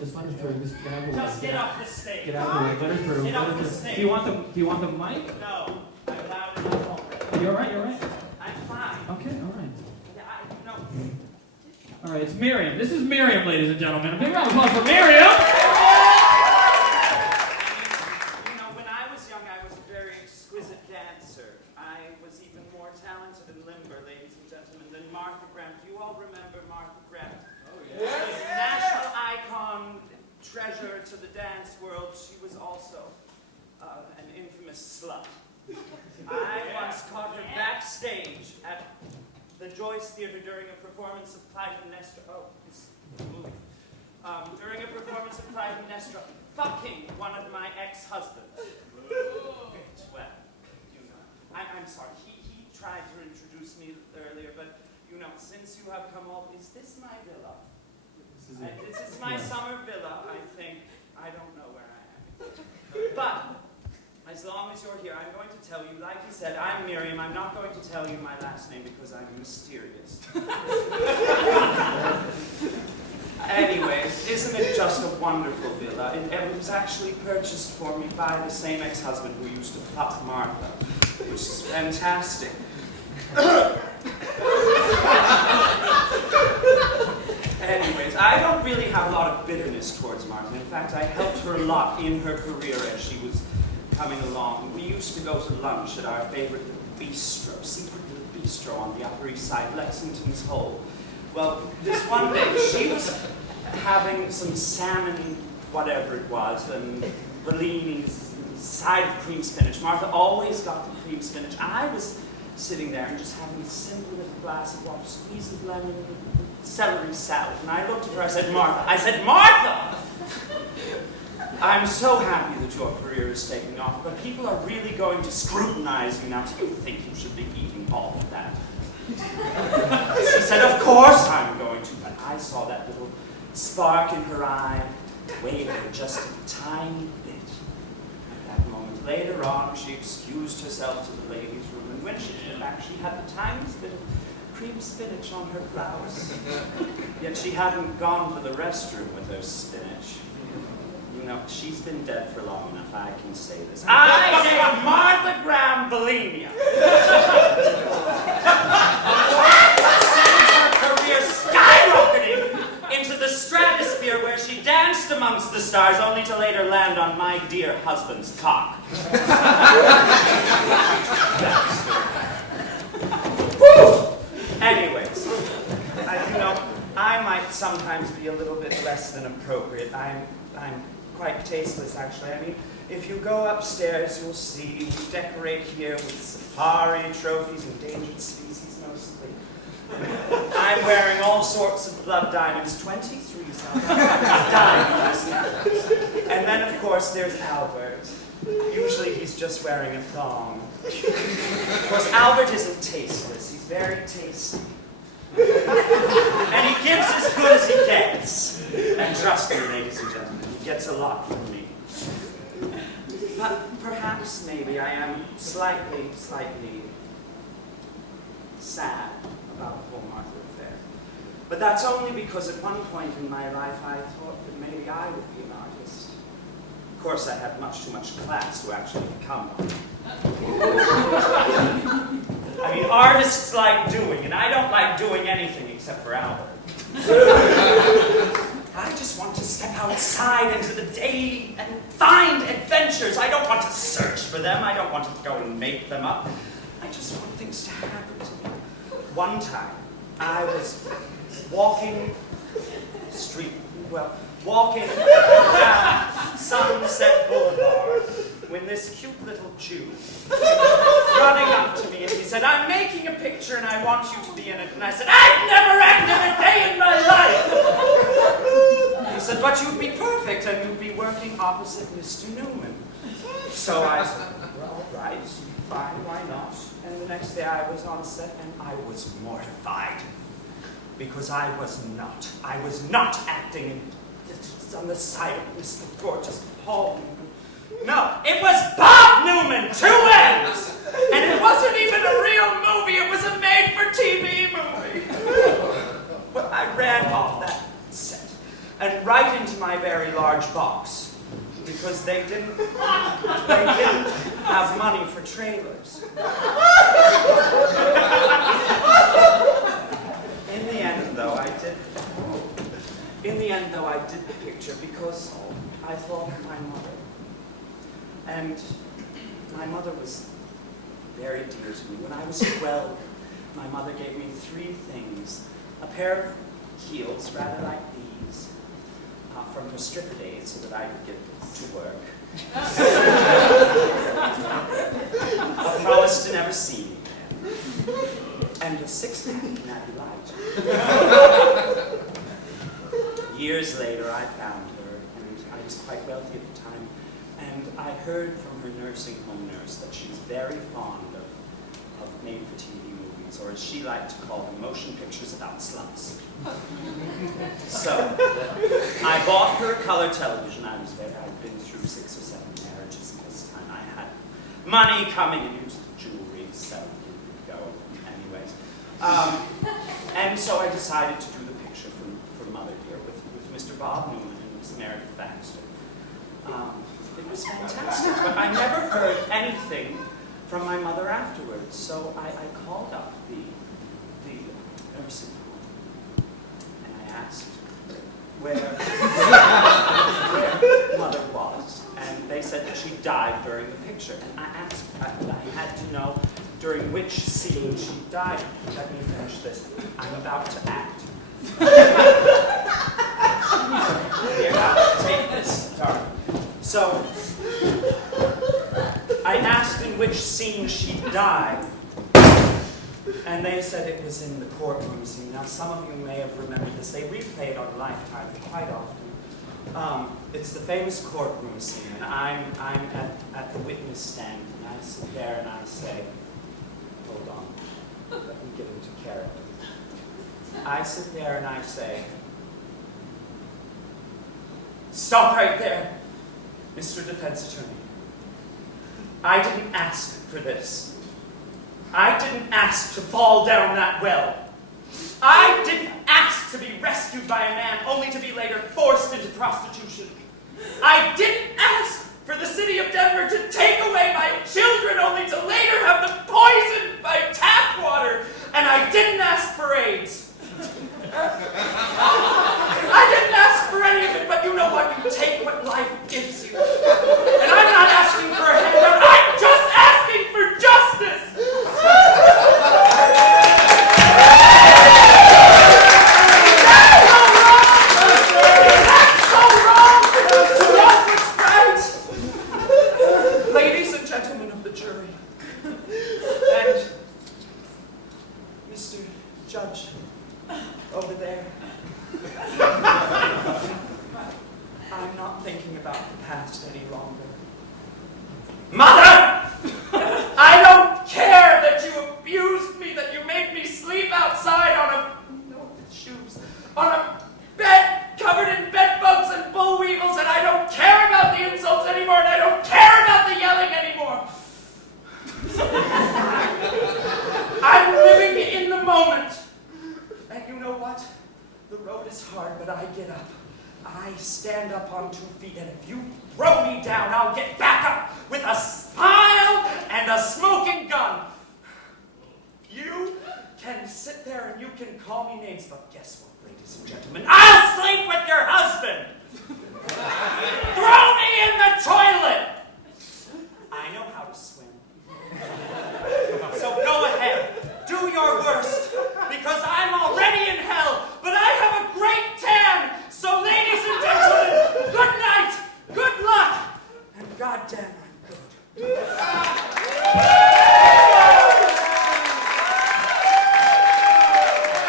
Just let her through. Just get out of the way. Just get off the stage. Get out of the way. Let her through. Get off the stage. Do you want the mic? No. I'm loud enough already. You're right. You're right. I'm fine. Okay. All right. No. All right. It's Miriam. This is Miriam, ladies and gentlemen. A big round of applause for Miriam. When I was young, I was a very exquisite dancer. I was even more talented in limber, ladies and gentlemen, than Martha Graham. Do you all remember Martha Graham? Oh, yes. National icon, treasure to the dance world. She was also an infamous slut. I once caught her backstage at the Joyce Theatre during a performance of Clytemnestra. During a performance of Clytemnestra, fucking one of my ex-husbands. Well, I'm sorry. He tried to introduce me earlier, but since you have come over, is this my villa? This is my summer villa, I think. I don't know where I am. But as long as you're here, I'm going to tell you, like you said, I'm Miriam. I'm not going to tell you my last name because I'm mysterious. Anyways, isn't it just a wonderful villa? It was actually purchased for me by the same ex-husband who used to fuck Martha, which is fantastic. Anyways, I don't really have a lot of bitterness towards Martha. In fact, I helped her a lot in her career as she was coming along. We used to go to lunch at our favorite little bistro, secret little bistro on the Upper East Side, Lexington's Hole. Well, this one day, she was having some salmon, whatever it was, and Bellini's side of cream spinach. Martha always got the cream spinach. I was sitting there and just having a simple little glass of water, squeeze of lemon, celery salad. And I looked at her, I said, Martha! I'm so happy that your career is taking off, but people are really going to scrutinize you now. Do you think you should be eating all of that? She said, of course I'm going to. But I saw that little spark in her eye, waver just a tiny bit. At that moment, later on, she excused herself to the ladies' room, and when she came back, she had the tiniest bit of cream spinach on her blouse. Yet she hadn't gone to the restroom with her spinach. She's been dead for long enough, I can say this. I gave Martha Graham bulimia. Her career skyrocketing into the stratosphere where she danced amongst the stars, only to later land on my dear husband's cock. Anyways, I might sometimes be a little bit less than appropriate. I'm quite tasteless, actually. I mean, if you go upstairs, you'll see we decorate here with safari trophies, endangered species mostly. I'm wearing all sorts of blood diamonds, 23 diamonds. And then, of course, there's Albert. Usually he's just wearing a thong. Of course, Albert isn't tasteless. He's very tasty. And he gives as good as he gets. And trust me, ladies and gentlemen, he gets a lot from me. But perhaps, maybe, I am slightly sad about the whole Martha affair. But that's only because at one point in my life I thought that maybe I would be an artist. Of course, I had much too much class to actually become one. I mean, artists like doing, and I don't like doing anything except for Albert. I just want to step outside into the day and find adventures. I don't want to search for them. I don't want to go and make them up. I just want things to happen to me. One time, I was walking down Sunset Boulevard when this cute little Jew running up to me and he said, I'm making a picture and I want you to be in it. And I said, I've never acted a day in my life. He said, but you'd be perfect and you'd be working opposite Mr. Newman. So I said, well, right, fine, why not? And the next day I was on set and I was mortified because I was not acting on the side of Mr. Gorgeous Paul Newman. No, it was Bob Newman, 2 M's! And it wasn't even a real movie, it was a made-for-TV movie. But I ran off that set. and right into my very large box, because they didn't have money for trailers. In the end, though, I did the picture because I thought of my mother. And my mother was very dear to me. When I was 12, my mother gave me 3 things. A pair of heels, rather like these, from her stripper days so that I could get to work. A promise to never see me again. And a 6-pack in that light. Years later, I found her, and I was quite wealthy at the time, and I heard from her nursing home nurse that she was very fond of made-for-TV movies, or as she liked to call them, motion pictures about slums. So, I bought her color television. I'd been through 6 or 7 marriages at this time. I had money coming and used jewelry, so go anyways. And so I decided to do the picture for Mother here with Mr. Bob Newman and Miss Meredith Baxter. It was fantastic, but I never heard anything from my mother afterwards, so I called up the nursing home, and I asked where Mother was, and they said that she died during the picture, and I had to know during which scene she died. Let me finish this. I'm about to act. Here, now, take this, darling. So, I asked in which scene she died, and they said it was in the courtroom scene. Now, some of you may have remembered this. They replay it on Lifetime quite often. It's the famous courtroom scene, and I'm at the witness stand, and I sit there and I say, hold on, let me get into character. I sit there and I say, stop right there, Mr. Defense Attorney. I didn't ask for this. I didn't ask to fall down that well. I didn't ask to be rescued by a man only to be later forced into prostitution. I didn't ask for the city of Denver to take away my children only to later have them poisoned by tap water. And I didn't ask for AIDS. I didn't ask for any of it, but you know what? You take what life gives you. And I'm not asking for a handout. I'm just asking for justice. That's so wrong. That's what's right. Ladies and gentlemen of the jury, and Mr. Judge over there. I'm not thinking about the past any longer. Mother! I don't care that you abused me, that you made me sleep outside on a bed covered in bed bugs and bull weevils, and I don't care about the insults anymore, and I don't care about the yelling anymore. I'm living in the moment. And you know what? The road is hard, but I get up. I stand up on 2 feet, and if you throw me down, I'll get back up with a smile and a smoking gun. You can sit there and you can call me names, but guess what, ladies and gentlemen? I'll sleep with your husband! Throw me in the toilet! I know how to swim. So go ahead, do your worst, because I'm already in hell, but I have a great tan. So ladies and gentlemen, good night, good luck, and goddamn, I'm good.